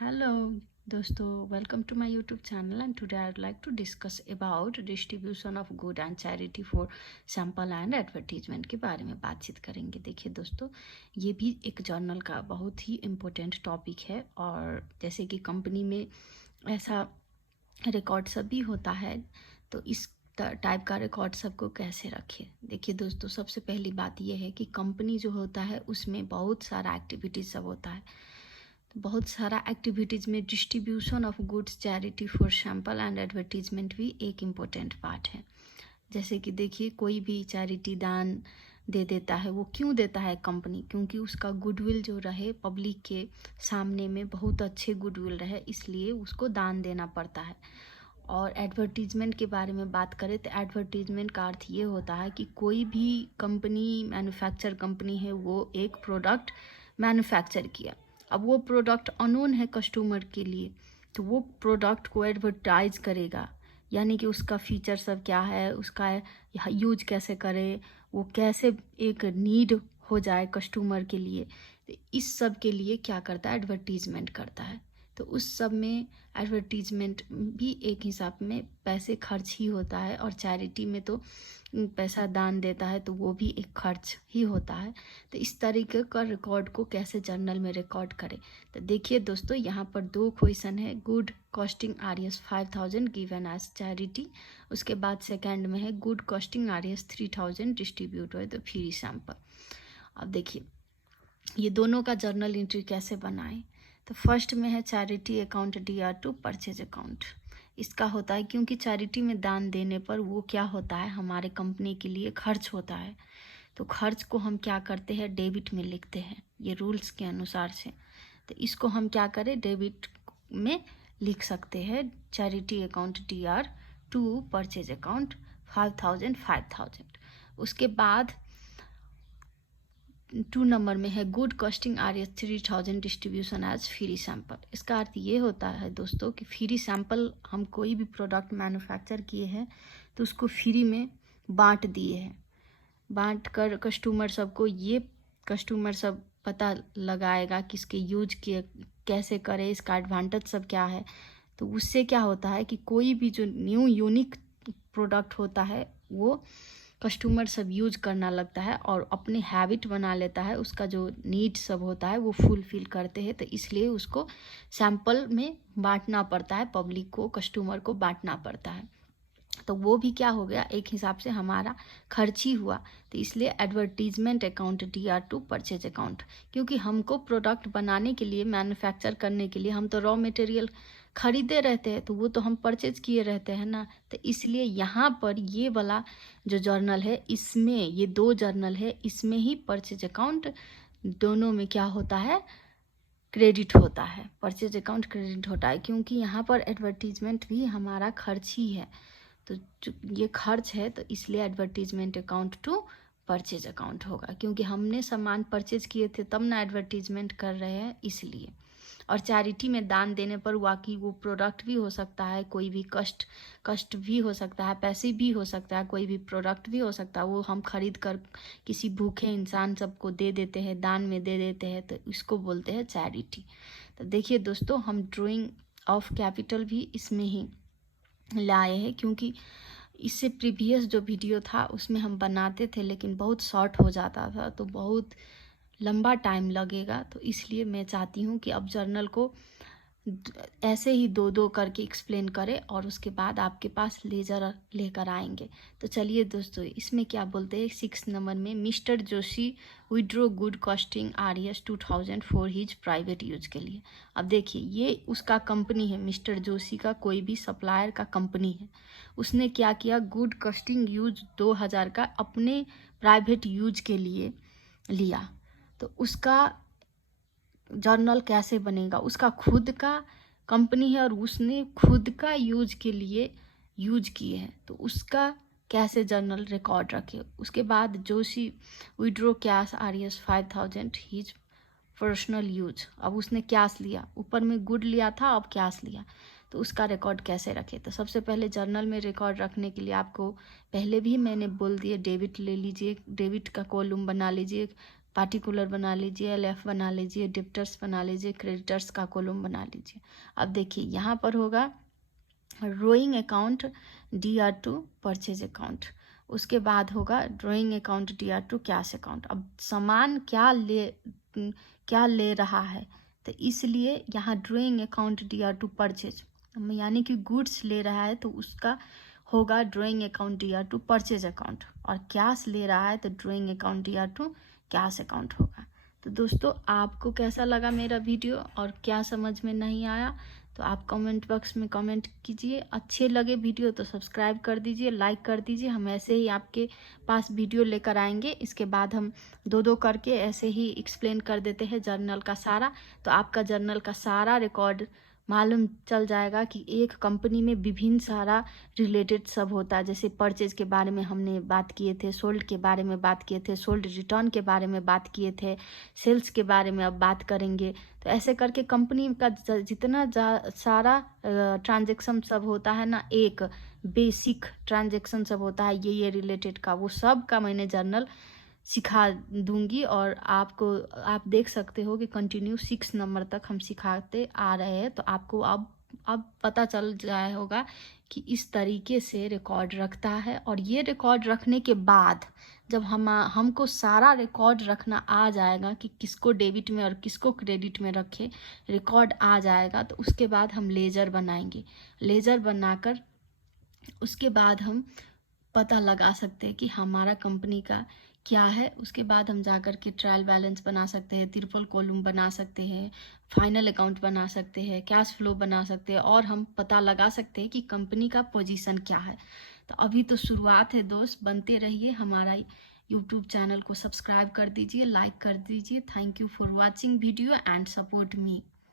Hello दोस्तों, welcome to my YouTube channel and today I would like to discuss about distribution of good and charity for sample and advertisement के बारे में बातचीत करेंगे। देखिए दोस्तों, ये भी एक जर्नल का बहुत ही इम्पोर्टेंट टॉपिक है और जैसे कि कंपनी में ऐसा रिकॉर्ड सब भी होता है, तो इस टाइप का रिकॉर्ड सबको कैसे रखें। देखिए दोस्तों, सबसे पहली बात यह है कि कंपनी जो होता है उसमें बहुत सारा एक्टिविटीज़ सब होता है। बहुत सारा एक्टिविटीज़ में distribution of goods charity for sample and advertisement भी एक इम्पोर्टेंट पार्ट है। जैसे कि देखिए, कोई भी चैरिटी दान दे देता है, वो क्यों देता है कंपनी? क्योंकि उसका गुडविल जो रहे पब्लिक के सामने में बहुत अच्छे गुडविल रहे, इसलिए उसको दान देना पड़ता है। और एडवर्टीजमेंट के बारे में बात करें तो एडवर्टीजमेंट का अर्थ ये होता है कि कोई भी कंपनी, मैन्युफैक्चर कंपनी है, वो एक प्रोडक्ट मैन्युफैक्चर किया। अब वो प्रोडक्ट अननोन है कस्टमर के लिए, तो वो प्रोडक्ट को एडवर्टाइज करेगा, यानी कि उसका फीचर सब क्या है, उसका यूज कैसे करे, वो कैसे एक नीड हो जाए कस्टमर के लिए, तो इस सब के लिए क्या करता है, एडवर्टीजमेंट करता है। तो उस सब में एडवर्टीजमेंट भी एक हिसाब में पैसे खर्च ही होता है, और चैरिटी में तो पैसा दान देता है तो वो भी एक खर्च ही होता है। तो इस तरीके का रिकॉर्ड को कैसे जर्नल में रिकॉर्ड करें, तो देखिए दोस्तों, यहाँ पर 2 क्वेश्चन है। Good costing RS 5000 given as charity, उसके बाद सेकंड में है गुड कॉस्टिंग RS 3000 डिस्ट्रीब्यूट हुए तो फ्री सैंपल। अब देखिए, ये दोनों का जर्नल एंट्री कैसे बनाएं। तो फर्स्ट में है charity account DR to purchase account. इसका होता है क्योंकि चैरिटी में दान देने पर वो क्या होता है, हमारे कंपनी के लिए खर्च होता है, तो खर्च को हम क्या करते हैं, डेबिट में लिखते हैं, ये रूल्स के अनुसार से। तो इसको हम क्या करें, डेबिट में लिख सकते हैं, charity account DR to purchase account 5000। उसके बाद 2 नंबर में है good costing RS 3000 distribution as free sample. इसका अर्थ ये होता है दोस्तों कि फ्री सैंपल, हम कोई भी प्रोडक्ट मैन्युफैक्चर किए हैं तो उसको फ्री में बांट दिए हैं। बांट कर कस्टमर सबको, ये कस्टमर सब पता लगाएगा कि इसके यूज के कैसे करें, इसका एडवांटेज सब क्या है। तो उससे क्या होता है कि कोई भी जो न्यू यूनिक प्रोडक्ट होता है वो कस्टमर सब यूज करना लगता है और अपनी हैबिट बना लेता है, उसका जो नीड सब होता है वो फुलफिल करते हैं। तो इसलिए उसको सैंपल में बांटना पड़ता है, पब्लिक को, कस्टमर को बांटना पड़ता है। तो वो भी क्या हो गया, एक हिसाब से हमारा खर्च ही हुआ। तो इसलिए advertisement account DR to purchase account, क्योंकि हमको प्रोडक्ट बनाने के लिए, मैन्युफैक्चर करने के लिए हम तो रॉ मटेरियल खरीदे रहते हैं, तो वो तो हम परचेज किए रहते हैं ना। तो इसलिए यहाँ पर ये वाला जो जर्नल है, इसमें ये 2 जर्नल है, इसमें ही परचेज अकाउंट दोनों में क्या होता है, क्रेडिट होता है, परचेज अकाउंट क्रेडिट होता है, क्योंकि यहाँ पर एडवर्टीजमेंट भी हमारा खर्च ही है। तो जो ये खर्च है, तो इसलिए advertisement account to purchase account होगा, क्योंकि हमने सामान परचेज किए थे तब ना एडवर्टीजमेंट कर रहे हैं, इसलिए। और चैरिटी में दान देने पर वाकई वो प्रोडक्ट भी हो सकता है, कोई भी कष्ट भी हो सकता है, पैसे भी हो सकता है, कोई भी प्रोडक्ट भी हो सकता है, वो हम खरीद कर किसी भूखे इंसान सबको दे देते हैं, दान में दे देते हैं, तो इसको बोलते हैं चैरिटी। तो देखिए दोस्तों, हम ड्राइंग ऑफ कैपिटल भी इसमें ही लाए हैं, क्योंकि इससे प्रीवियस जो वीडियो था उसमें हम बनाते थे लेकिन बहुत शॉर्ट हो जाता था, तो बहुत लंबा टाइम लगेगा। तो इसलिए मैं चाहती हूँ कि अब जर्नल को ऐसे ही 2-2 करके एक्सप्लेन करें और उसके बाद आपके पास लेजर लेकर आएंगे। तो चलिए दोस्तों, इसमें क्या बोलते हैं, 6 नंबर में mister Joshi withdraw good costing RS 2000 for his private use के लिए। अब देखिए, ये उसका कंपनी है, मिस्टर जोशी का कोई भी सप्लायर का कंपनी है। उसने क्या किया, गुड कॉस्टिंग यूज 2000 का अपने प्राइवेट यूज के लिए लिया। तो उसका जर्नल कैसे बनेगा, उसका खुद का कंपनी है और उसने खुद का यूज के लिए यूज किए हैं, तो उसका कैसे जर्नल रिकॉर्ड रखे। उसके बाद Joshi withdraw cash RS 5000 his personal use. अब उसने कैश लिया, ऊपर में गुड लिया था, अब कैश लिया, तो उसका रिकॉर्ड कैसे रखे। तो सबसे पहले जर्नल में रिकॉर्ड रखने के लिए आपको पहले भी मैंने बोल दिया, डेबिट ले लीजिए, डेबिट का कॉलम बना लीजिए, पार्टिकुलर बना लीजिए, LF बना लीजिए, डेब्टर्स बना लीजिए, क्रेडिटर्स का कॉलम बना लीजिए। अब देखिए यहाँ पर होगा drawing account DR2 purchase account, उसके बाद होगा drawing account DR2 cash account. अब सामान क्या ले रहा है, तो इसलिए यहाँ ड्रॉइंग अकाउंट DR2 परचेज, यानी कि गुड्स ले रहा है तो उसका होगा drawing account DR2 purchase account, और कैश ले रहा है तो drawing account DR2 cash account होगा। तो दोस्तों आपको कैसा लगा मेरा वीडियो और क्या समझ में नहीं आया, तो आप कमेंट बॉक्स में कमेंट कीजिए। अच्छे लगे वीडियो तो सब्सक्राइब कर दीजिए, लाइक कर दीजिए। हम ऐसे ही आपके पास वीडियो लेकर आएंगे। इसके बाद हम दो करके ऐसे ही एक्सप्लेन कर देते हैं जर्नल का सारा, तो आपका जर्नल का सारा रिकॉर्ड मालूम चल जाएगा कि एक कंपनी में विभिन्न सारा रिलेटेड सब होता है। जैसे परचेज के बारे में हमने बात किए थे, सोल्ड के बारे में बात किए थे, सोल्ड रिटर्न के बारे में बात किए थे, सेल्स के बारे में अब बात करेंगे। तो ऐसे करके कंपनी का जितना सारा ट्रांजेक्शन सब होता है ना, एक बेसिक ट्रांजेक्शन सब होता है ये रिलेटेड का, वो सब का मैंने जर्नल सिखा दूंगी। और आपको आप देख सकते हो कि कंटिन्यू 6 नंबर तक हम सिखाते आ रहे हैं। तो आपको अब पता चल जाए होगा कि इस तरीके से रिकॉर्ड रखता है। और ये रिकॉर्ड रखने के बाद जब हमको सारा रिकॉर्ड रखना आ जाएगा कि किसको डेबिट में और किसको क्रेडिट में रखे, रिकॉर्ड आ जाएगा, तो उसके बाद हम लेजर बनाएंगे। लेजर बनाकर उसके बाद हम पता लगा सकते हैं कि हमारा कंपनी का क्या है। उसके बाद हम जाकर के ट्रायल बैलेंस बना सकते हैं, ट्रिपल कॉलम बना सकते हैं, फाइनल अकाउंट बना सकते हैं, कैश फ्लो बना सकते हैं, और हम पता लगा सकते हैं कि कंपनी का पोजीशन क्या है। तो अभी तो शुरुआत है दोस्त, बनते रहिए। हमारा यूट्यूब चैनल को सब्सक्राइब कर दीजिए, लाइक कर दीजिए। Thank you for watching video and support me.